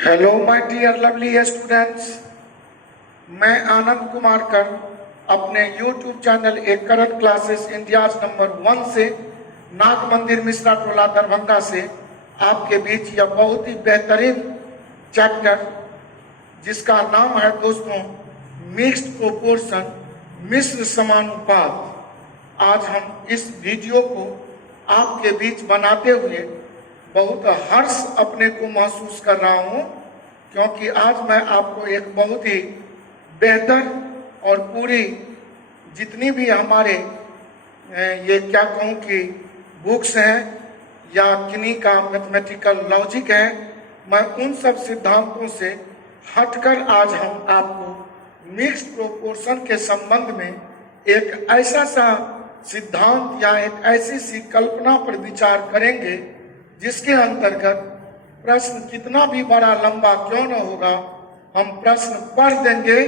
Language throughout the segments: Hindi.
Hello my dear lovely students, मैं आनंद कुमार कर अपने YouTube channel a current classes India number 1 से नाग मंदिर मिश्रा टोला दरभंगा से आपके बीच यह बहुत ही बेहतरीन चैप्टर जिसका नाम है दोस्तों मिक्स्ड प्रोपोर्शन, मिश्र समानुपात। आज हम इस वीडियो को आपके बीच बनाते हुए बहुत हर्ष अपने को महसूस कर रहा हूँ, क्योंकि आज मैं आपको एक बहुत ही बेहतर और पूरी जितनी भी हमारे ये क्या कहूँ कि बुक्स हैं या किन्हीं का मैथमेटिकल लॉजिक है, मैं उन सब सिद्धांतों से हटकर आज हम आपको मिक्स्ड प्रोपोर्शन के संबंध में एक ऐसा सा सिद्धांत या एक ऐसी सी कल्पना पर विचार करेंगे जिसके अंतर्गत प्रश्न कितना भी बड़ा लंबा क्यों न होगा, हम प्रश्न पढ़ देंगे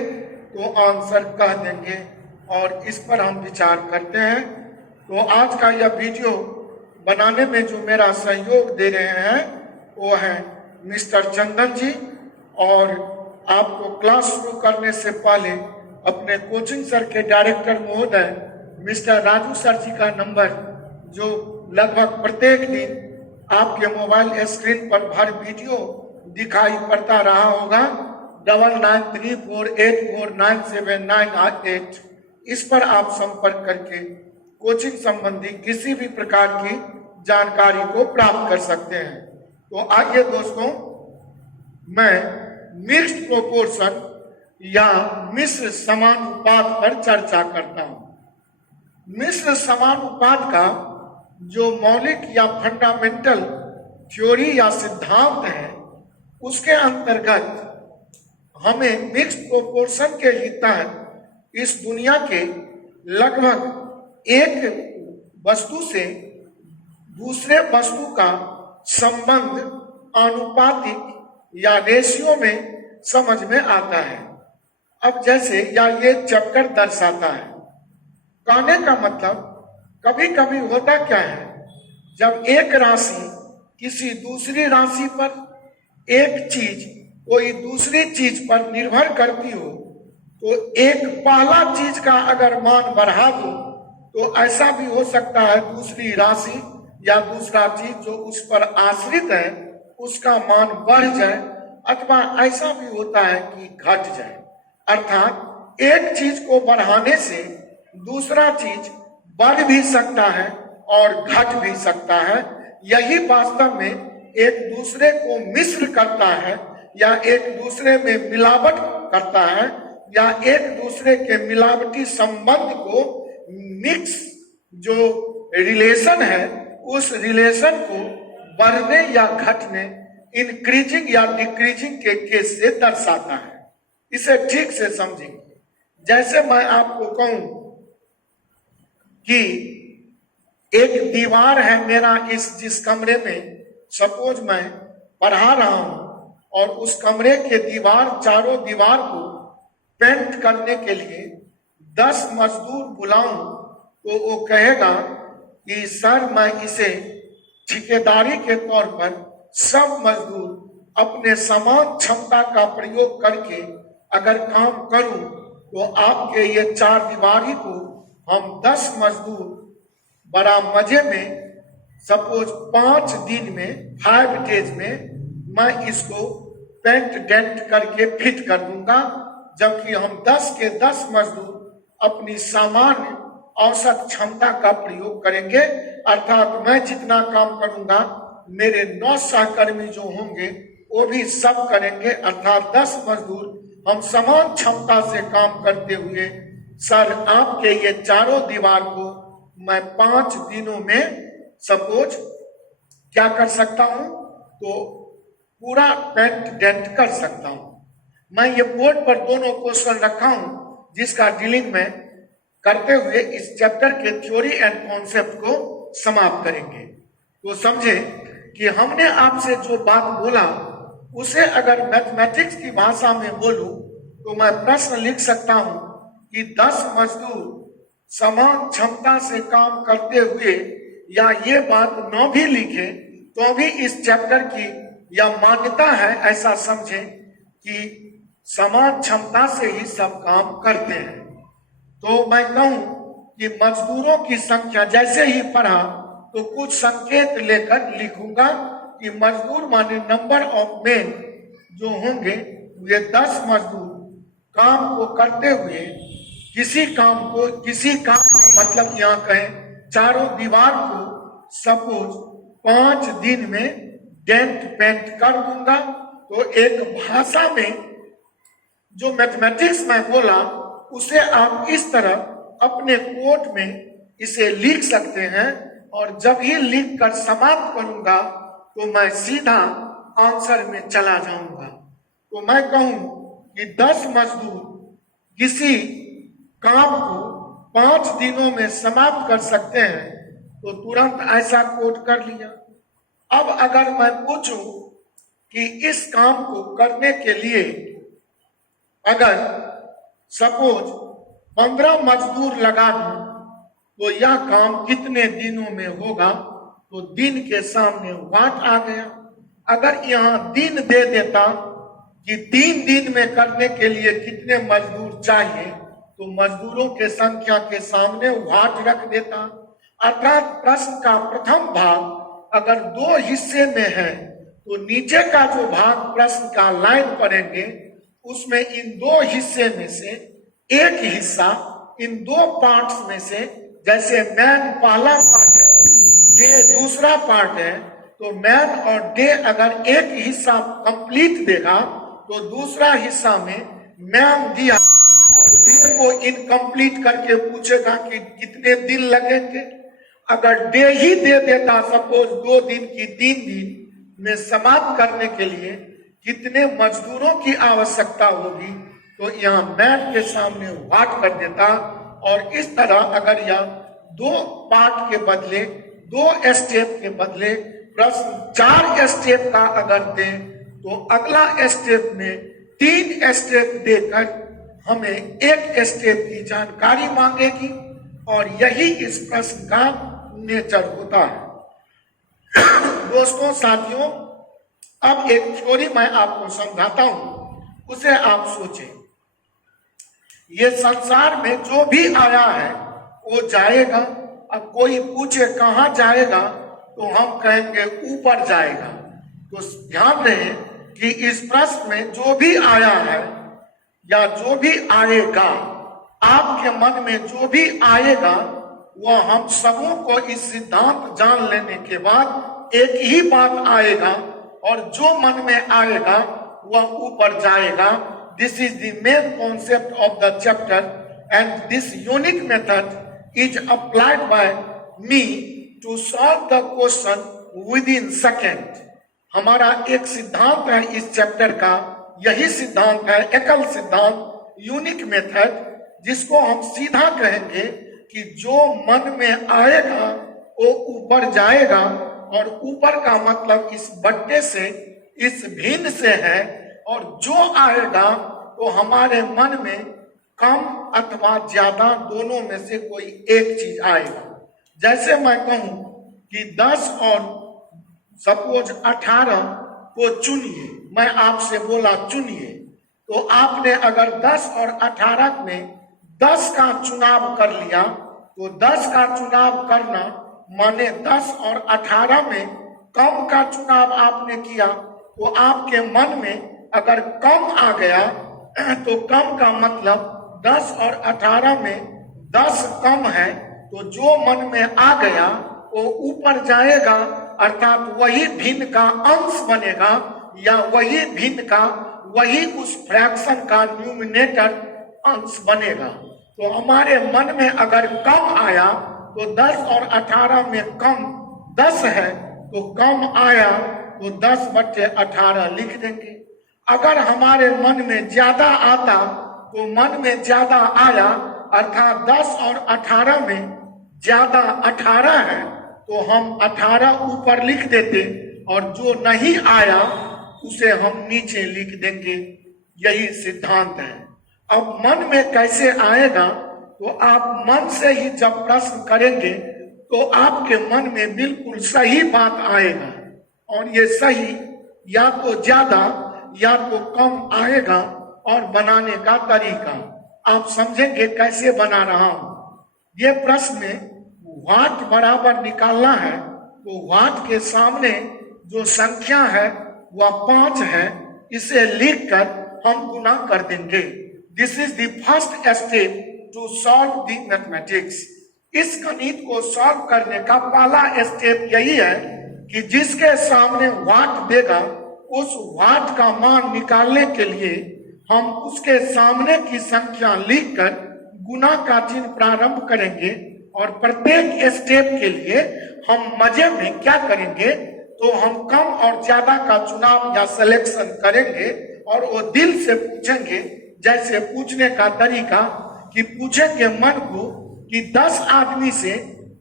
तो आंसर कह देंगे और इस पर हम विचार करते हैं। तो आज का यह वीडियो बनाने में जो मेरा सहयोग दे रहे हैं वो है मिस्टर चंदन जी, और आपको क्लास शुरू करने से पहले अपने कोचिंग सर के डायरेक्टर महोदय मिस्टर राजू सर जी का नंबर जो लगभग प्रत्येक दिन आपके मोबाइल स्क्रीन पर हर वीडियो दिखाई पड़ता रहा होगा 9934849798, इस पर आप संपर्क करके कोचिंग संबंधी किसी भी प्रकार की जानकारी को प्राप्त कर सकते हैं। तो आइए दोस्तों, मैं मिक्स्ड प्रोपोर्शन या मिश्र समानुपात पर चर्चा करता हूं। मिश्र समानुपात का जो मौलिक या फंडामेंटल थ्योरी या सिद्धांत है, उसके अंतर्गत हमें मिक्स्ड प्रोपोर्शन के ही तहत इस दुनिया के लगभग एक वस्तु से दूसरे वस्तु का संबंध आनुपातिक या रेशियो में समझ में आता है। अब जैसे या ये चैप्टर दर्शाता है, कहने का मतलब कभी कभी होता क्या है, जब एक राशि किसी दूसरी राशि पर, एक चीज कोई दूसरी चीज पर निर्भर करती हो, तो एक पहला चीज का अगर मान बढ़ा दो तो ऐसा भी हो सकता है दूसरी राशि या दूसरा चीज जो उस पर आश्रित है उसका मान बढ़ जाए, अथवा ऐसा भी होता है कि घट जाए। अर्थात एक चीज को बढ़ाने से दूसरा चीज बढ़ भी सकता है और घट भी सकता है। यही वास्तव में एक दूसरे को मिश्र करता है या एक दूसरे में मिलावट करता है या एक दूसरे के मिलावटी संबंध को मिक्स जो रिलेशन है उस रिलेशन को बढ़ने या घटने, इंक्रीजिंग या डिक्रीजिंग के केस से दर्शाता है। इसे ठीक से समझेंगे। जैसे मैं आपको कहूं कि एक दीवार है मेरा जिस कमरे में सपोज मैं पढ़ा रहा हूं और उस कमरे के चारों दीवार को पेंट करने के लिए 10 मजदूर बुलाऊं तो वो कहेगा कि सर मैं इसे ठेकेदारी के तौर पर सब मजदूर अपने समान क्षमता का प्रयोग करके अगर काम करूं तो आपके ये 4 दीवारी को हम 10 मजदूर बड़ा मजे में सपोज 5 दिन में 5 डेज में मैं इसको पेंट डेंट करके फिट कर दूंगा, जबकि हम 10 के 10 मजदूर अपनी सामान्य औसत क्षमता का प्रयोग करेंगे। अर्थात मैं जितना काम करूंगा मेरे 9 सहकर्मी जो होंगे वो भी सब करेंगे। अर्थात 10 मजदूर हम समान क्षमता से काम करते हुए सर आपके ये चारों दीवार को मैं 5 दिनों में सपोज क्या कर सकता हूं, तो पूरा पेंट डेंट कर सकता हूं। मैं ये बोर्ड पर दोनों क्वेश्चन रखा हूं जिसका डीलिंग में करते हुए इस चैप्टर के थ्योरी एंड कॉन्सेप्ट को समाप्त करेंगे। तो समझे कि हमने आपसे जो बात बोला उसे अगर मैथमेटिक्स की भाषा में बोलूं तो मैं प्रश्न लिख सकता हूं कि 10 मजदूर समान क्षमता से काम करते हुए, या ये बात न भी लिखे तो भी इस चैप्टर की या मान्यता है, ऐसा समझें कि समान क्षमता से ही सब काम करते हैं। तो मैं कहूं कि मजदूरों की संख्या जैसे ही पढ़ा तो कुछ संकेत लेकर लिखूंगा कि मजदूर माने नंबर ऑफ मेन जो होंगे वे 10 मजदूर काम को करते हुए किसी काम मतलब यहाँ कहें चारों दीवार को सपोज 5 दिन में डेंट पेंट कर दूंगा। तो एक भाषा में जो मैथमेटिक्स में बोला उसे आप इस तरह अपने कोड में इसे लिख सकते हैं, और जब ये लिख कर समाप्त करूंगा तो मैं सीधा आंसर में चला जाऊंगा। तो मैं कहूं कि 10 मजदूर किसी काम को 5 दिनों में समाप्त कर सकते हैं, तो तुरंत ऐसा कोड कर लिया। अब अगर मैं पूछूं कि इस काम को करने के लिए अगर सपोज 15 मजदूर लगा दूं तो यह काम कितने दिनों में होगा, तो दिन के सामने वाट आ गया। अगर यहाँ दिन दे देता कि 3 दिन में करने के लिए कितने मजदूर चाहिए, तो मजदूरों के संख्या के सामने वाट रख देता। अर्थात प्रश्न का प्रथम भाग अगर 2 हिस्से में है तो नीचे का जो भाग प्रश्न का लाइन पढ़ेंगे उसमें इन 2 हिस्से में से एक हिस्सा इन 2 पार्ट्स में से, जैसे मैन पहला पार्ट है, डे दूसरा पार्ट है, तो मैन और डे अगर एक हिस्सा कंप्लीट देगा तो दूसरा हिस्सा में मैन दिया डे को इनकम्प्लीट करके पूछेगा कि कितने दिन लगेंगे। अगर डे ही दे देता सपोज 2 दिन की 3 दिन में समाप्त करने के लिए कितने मजदूरों की आवश्यकता होगी, तो यहाँ मैन के सामने वाट कर देता। और इस तरह अगर यह 2 पार्ट के बदले 2 स्टेप के बदले प्रश्न 4 स्टेप का अगर दे तो अगला स्टेप में 3 स्टेप देकर हमें 1 स्टेप की जानकारी मांगेगी, और यही इस प्रश्न का नेचर होता है। दोस्तों साथियों, अब एक थ्योरी मैं आपको समझाता हूं, उसे आप सोचें। ये संसार में जो भी आया है वो जाएगा। अब कोई पूछे कहाँ जाएगा तो हम कहेंगे ऊपर जाएगा। तो ध्यान रहे कि इस प्रश्न में जो भी आया है या जो भी आएगा, आपके मन में जो भी आएगा वह हम सबों को इस सिद्धांत जान लेने के बाद एक ही बात आएगा, और जो मन में आएगा वह ऊपर जाएगा। This is the main concept of the chapter, and this unique method is applied by me to solve the question within second। हमारा एक सिद्धांत है इस चैप्टर का, यही सिद्धांत है एकल सिद्धांत, यूनिक मेथड, जिसको हम सीधा कहेंगे कि जो मन में आएगा वो ऊपर जाएगा। और ऊपर का मतलब इस बट्टे से, इस भिन्न से है, और जो आएगा तो हमारे मन में कम अथवा ज्यादा दोनों में से कोई एक चीज आएगा। जैसे मैं कहूं कि 10 और सपोज 18 को चुनिए, मैं आपसे बोला चुनिए, तो आपने अगर 10 और 18 में 10 का चुनाव कर लिया, तो 10 का चुनाव करना माने 10 और 18 में कम का चुनाव आपने किया। तो आपके मन में अगर कम आ गया तो कम का मतलब 10 और 18 में 10 कम है, तो जो मन में आ गया वो ऊपर जाएगा, अर्थात वही भिन्न का अंश बनेगा, या वही भिन्न का, वही उस फ्रैक्शन का न्यूमिनेटर अंश बनेगा। तो हमारे मन में अगर कम आया तो 10 और 18 में कम 10 है, तो कम आया तो 10/18 लिख देंगे। अगर हमारे मन में ज्यादा आता तो मन में ज्यादा आया, अर्थात 10 और 18 में ज्यादा 18 है, तो हम 18 ऊपर लिख देते, और जो नहीं आया उसे हम नीचे लिख देंगे। यही सिद्धांत है। अब मन में कैसे आएगा, तो आप मन से ही जब प्रश्न करेंगे तो आपके मन में बिल्कुल सही बात आएगा, और ये सही या तो ज्यादा या तो कम आएगा, और बनाने का तरीका आप समझेंगे कैसे बना रहा हूं। ये प्रश्न में व्हाट बराबर निकालना है, तो व्हाट के सामने जो संख्या है वह 5 है, इसे लिखकर हम गुना कर देंगे। This is the first step to solve the mathematics. इस गणित को सॉल्व करने का पहला स्टेप यही है कि जिसके सामने व्हाट देगा उस व्हाट का मान निकालने के लिए हम उसके सामने की संख्या लिखकर गुना का चिन्ह प्रारंभ करेंगे। और प्रत्येक स्टेप के लिए हम मजे में क्या करेंगे, तो हम कम और ज्यादा का चुनाव या सिलेक्शन करेंगे और वो दिल से पूछेंगे। जैसे पूछने का तरीका कि पूछेंगे मन को कि 10 आदमी से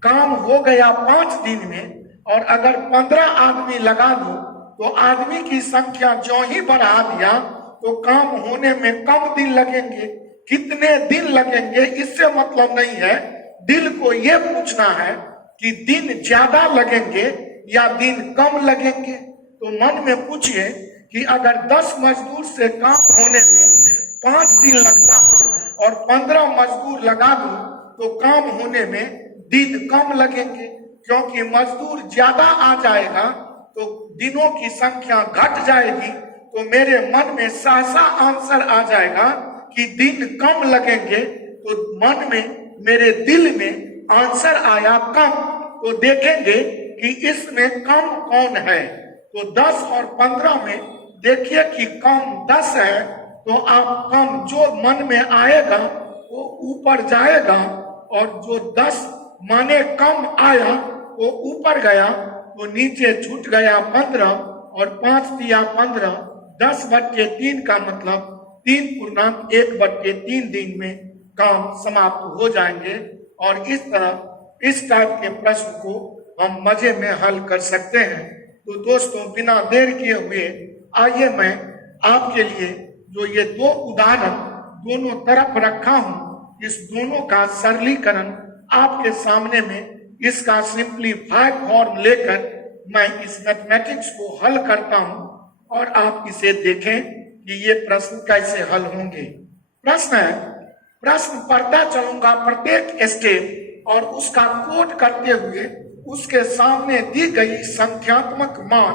काम हो गया 5 दिन में, और अगर 15 आदमी लगा दो तो आदमी की संख्या जो ही बढ़ा दिया तो काम होने में कम दिन लगेंगे। कितने दिन लगेंगे इससे मतलब नहीं है, दिल को यह पूछना है कि दिन ज्यादा लगेंगे या दिन कम लगेंगे। तो मन में पूछिए कि अगर 10 मजदूर से काम होने में 5 दिन लगता हो और 15 मजदूर लगा दूं तो काम होने में दिन कम लगेंगे, क्योंकि मजदूर ज्यादा आ जाएगा तो दिनों की संख्या घट जाएगी। तो मेरे मन में सहसा आंसर आ जाएगा कि दिन कम लगेंगे, तो मन में मेरे दिल में आंसर आया कम। तो देखेंगे कि इसमें कम कौन है, तो 10 और 15 में देखिए कि कम 10 है, तो आप कम जो मन में आएगा वो ऊपर जाएगा, और जो 10 माने कम आया वो ऊपर गया, तो नीचे छूट गया 15, और 5 दिया 15, 10/3 का मतलब 3.1/3 दिन में काम समाप्त हो जाएंगे। और इस तरह इस टाइप के प्रश्न को हम मजे में हल कर सकते हैं। तो दोस्तों, बिना देर किए हुए आइए मैं आपके लिए जो ये 2 उदाहरण दोनों तरफ रखा हूं, इस दोनों का सरलीकरण आपके सामने में इसका सिंप्लीफाइड फॉर्म लेकर मैं इस मैथमेटिक्स को हल करता हूं, और आप इसे देखें कि ये प्रश्न कैसे हल होंगे। प्रश्न पढ़ता चलूंगा प्रत्येक स्टेप, और उसका कोड करते हुए उसके सामने दी गई संख्यात्मक मान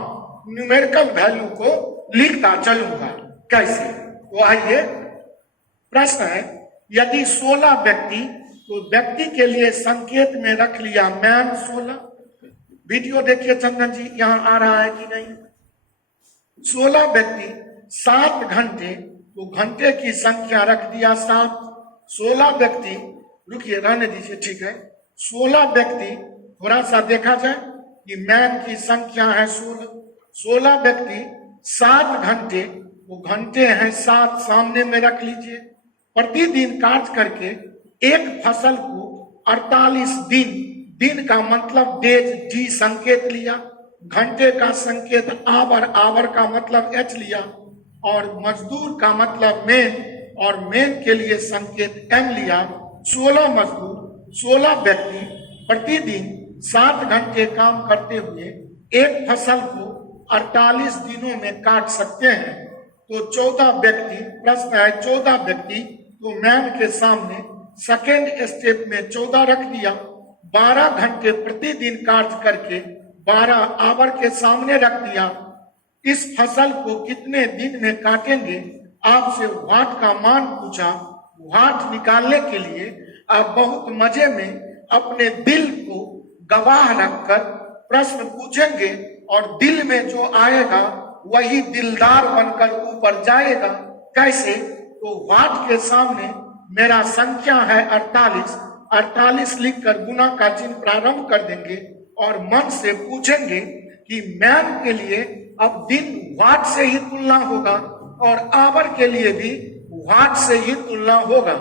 न्यूमेरिकल वैल्यू को लिखता चलूंगा। कैसे? तो आइए, प्रश्न है यदि 16 व्यक्ति, तो व्यक्ति के लिए संकेत में रख लिया मैन 16। वीडियो देखिए चंदन जी, यहां आ रहा है कि नहीं। 16 व्यक्ति 7 घंटे, तो घंटे की संख्या रख दिया 7। 16 व्यक्ति, रुकिए रहने दीजिए, ठीक है। 16 व्यक्ति, थोड़ा सा देखा जाए कि मैन की संख्या है 16। 16 व्यक्ति 7 घंटे, वो घंटे हैं 7, सामने में रख लीजिए। प्रतिदिन कार्य करके एक फसल को 48 दिन, दिन का मतलब डेज, डी संकेत लिया, घंटे का संकेत आवर, आवर का मतलब एच लिया, और मजदूर का मतलब मेन, और मेन के लिए संकेत एम लिया। 16 मजदूर, 16 व्यक्ति प्रतिदिन 7 घंटे काम करते हुए एक फसल को 48 दिनों में काट सकते हैं। तो 14 व्यक्ति, प्रश्न है 14 व्यक्ति, तो मैन के सामने सेकेंड स्टेप में 14 रख दिया। 12 घंटे प्रतिदिन कार्य करके 12 आवर के सामने रख दिया। इस फसल को कितने दिन में काटेंगे, आपसे व्हाट का मान पूछा। व्हाट निकालने के लिए आप बहुत मजे में अपने दिल को गवाह रखकर प्रश्न पूछेंगे, और दिल में जो आएगा वही दिलदार बनकर ऊपर जाएगा। कैसे? तो व्हाट के सामने मेरा संख्या है 48, 48 लिखकर गुना का चिन्ह प्रारंभ कर देंगे, और मन से पूछेंगे कि मैन के लिए अब दिन व्हाट से ही तुलना होगा, और आवर के लिए भी व्हाट से ही तुलना होगा।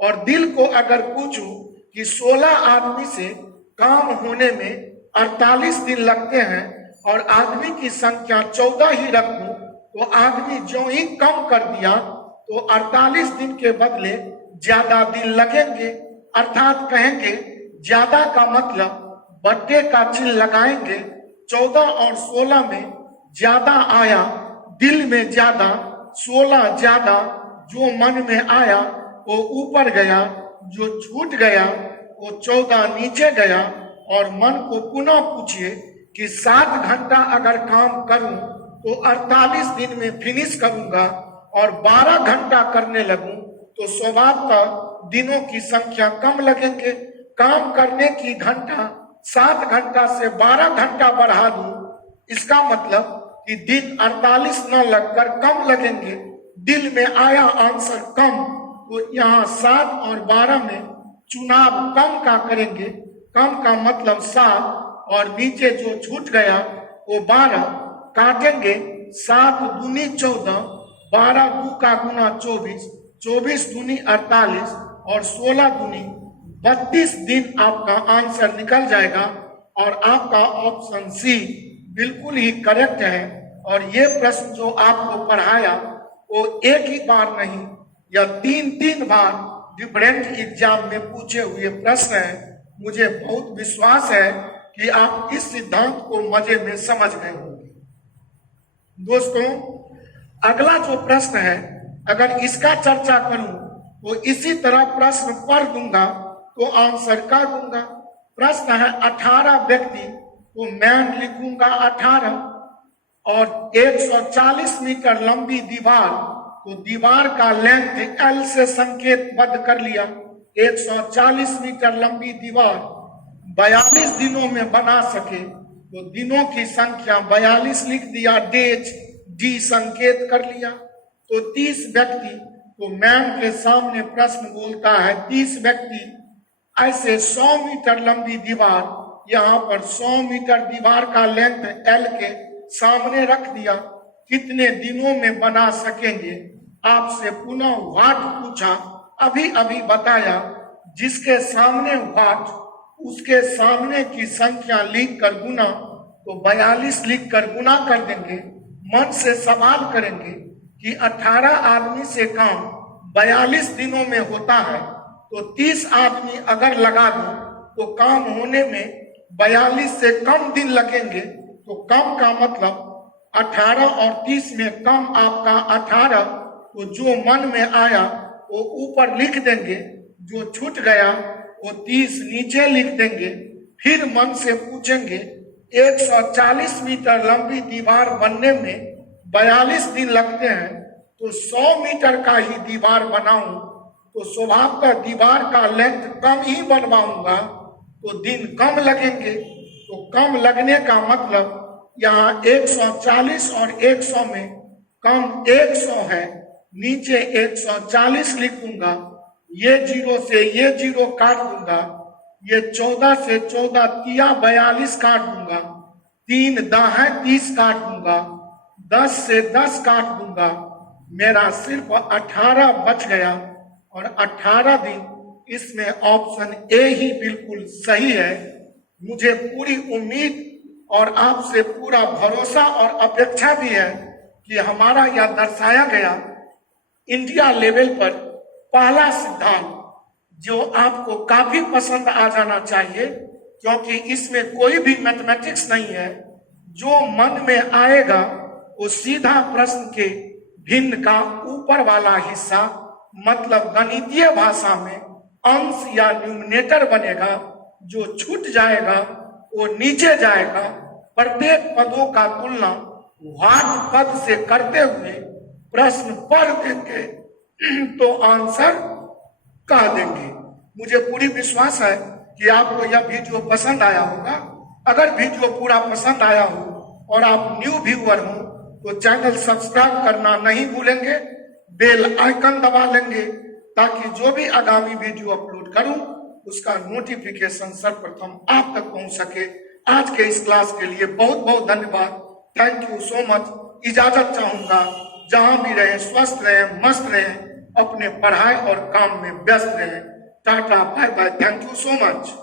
और दिल को अगर पूछूं कि 16 आदमी से काम होने में 48 दिन लगते हैं, और आदमी की संख्या 14 ही रखूं, तो आदमी जो ही कम कर दिया तो 48 दिन के बदले ज्यादा दिन लगेंगे। अर्थात कहेंगे ज्यादा का मतलब बट्टे का चिन्ह लगाएंगे। 14 और 16 में ज्यादा आया, दिल में ज्यादा, 16 ज्यादा, जो मन में आया वो ऊपर गया, जो छूट गया वो 14 नीचे गया। और मन को पुनः पूछिए कि 7 घंटा अगर काम करूं तो 48 दिन में फिनिश करूंगा, और 12 घंटा करने लगूं तो स्वभावतः दिनों की संख्या कम लगेंगे। काम करने की घंटा 7 घंटा से 12 घंटा बढ़ा दूं, इसका मतलब कि दिन 48 न लगकर कम लगेंगे। दिल में आया आंसर कम, तो यहाँ 7 और 12 में चुनाव कम का करेंगे। कम का मतलब 7, और नीचे जो छूट गया वो 12 काटेंगे। 7 दूनी 14, 12 दू का गुना 24, 24 दूनी 48, और 16 दूनी 32 दिन आपका आंसर निकल जाएगा। और आपका ऑप्शन सी बिल्कुल ही करेक्ट है। और ये प्रश्न जो आपको पढ़ाया वो एक ही बार नहीं या 3 बार डिफरेंट एग्जाम में पूछे हुए प्रश्न है। मुझे बहुत विश्वास है कि आप इस सिद्धांत को मजे में समझ गए होंगे। दोस्तों, अगला जो प्रश्न है, अगर इसका चर्चा करूं तो इसी तरह प्रश्न पढ़ दूंगा तो आंसर कर दूंगा। प्रश्न है 18 व्यक्ति, तो मैं लिखूंगा 18, और 140 मीटर लंबी दीवार, तो दीवार का लेंथ L से संकेतबद्ध कर लिया। 140 मीटर लंबी दीवार 42 दिनों में बना सके, तो दिनों की संख्या 42 लिख दिया। डेज D संकेत कर लिया। तो 30 व्यक्ति, तो मैम के सामने प्रश्न बोलता है 30 व्यक्ति ऐसे 100 मीटर लंबी दीवार, यहाँ पर 100 मीटर दीवार का लेंथ L के सामने रख दिया, कितने दिनों में बना सकेंगे। आपसे पुनः वाट पूछा, अभी अभी बताया। जिसके सामने वाट, उसके सामने की संख्या लिख कर गुना, तो 42 लिख कर गुना कर देंगे। मन से सवाल करेंगे कि 18 आदमी से काम 42 दिनों में होता है, तो 30 आदमी अगर लगा दो तो काम होने में 42 से कम दिन लगेंगे। तो कम का मतलब 18 और 30 में कम आपका 18, तो जो मन में आया वो ऊपर लिख देंगे, जो छूट गया वो 30 नीचे लिख देंगे। फिर मन से पूछेंगे 140 मीटर लंबी दीवार बनने में 42 दिन लगते हैं, तो 100 मीटर का ही दीवार बनाऊं तो स्वभाव का दीवार का लेंथ कम ही बनवाऊंगा, तो दिन कम लगेंगे। तो कम लगने का मतलब यहाँ 140 और 100 में कम 100 है, नीचे 140 लिख दूंगा। ये 0 से ये 0 काट दूंगा, ये 14 से 14 तिया 42 काट दूंगा, 3 दाहें 30 काट दूंगा, 10 से 10 काट दूंगा। मेरा सिर्फ 18 बच गया, और 18 दिन, इसमें ऑप्शन ए ही बिल्कुल सही है। मुझे पूरी उम्मीद और आपसे पूरा भरोसा और अपेक्षा भी है कि हमारा यह दर्शाया गया इंडिया लेवल पर पहला सिद्धांत जो आपको काफी पसंद आ जाना चाहिए, क्योंकि इसमें कोई भी मैथमेटिक्स नहीं है। जो मन में आएगा वो सीधा प्रश्न के भिन्न का ऊपर वाला हिस्सा, मतलब गणितीय भाषा में अंश या न्यूमरेटर बनेगा। जो छूट जाएगा वो नीचे जाएगा। प्रत्येक पदों का तुलना व्हाट पद से करते हुए प्रश्न पढ़ देंगे तो आंसर कह देंगे। मुझे पूरी विश्वास है कि आपको यह वीडियो पसंद आया होगा। अगर वीडियो पूरा पसंद आया हो और आप न्यू व्यूअर हो तो चैनल सब्सक्राइब करना नहीं भूलेंगे, बेल आइकन दबा लेंगे, ताकि जो भी आगामी वीडियो अपलोड करूं उसका नोटिफिकेशन सर्वप्रथम आप तक पहुंच सके। आज के इस क्लास के लिए बहुत बहुत धन्यवाद। Thank you so much. इजाजत चाहूंगा, जहां भी रहें स्वस्थ रहें, मस्त रहें, अपने पढ़ाई और काम में व्यस्त रहें। Tata, bye bye, thank you so much.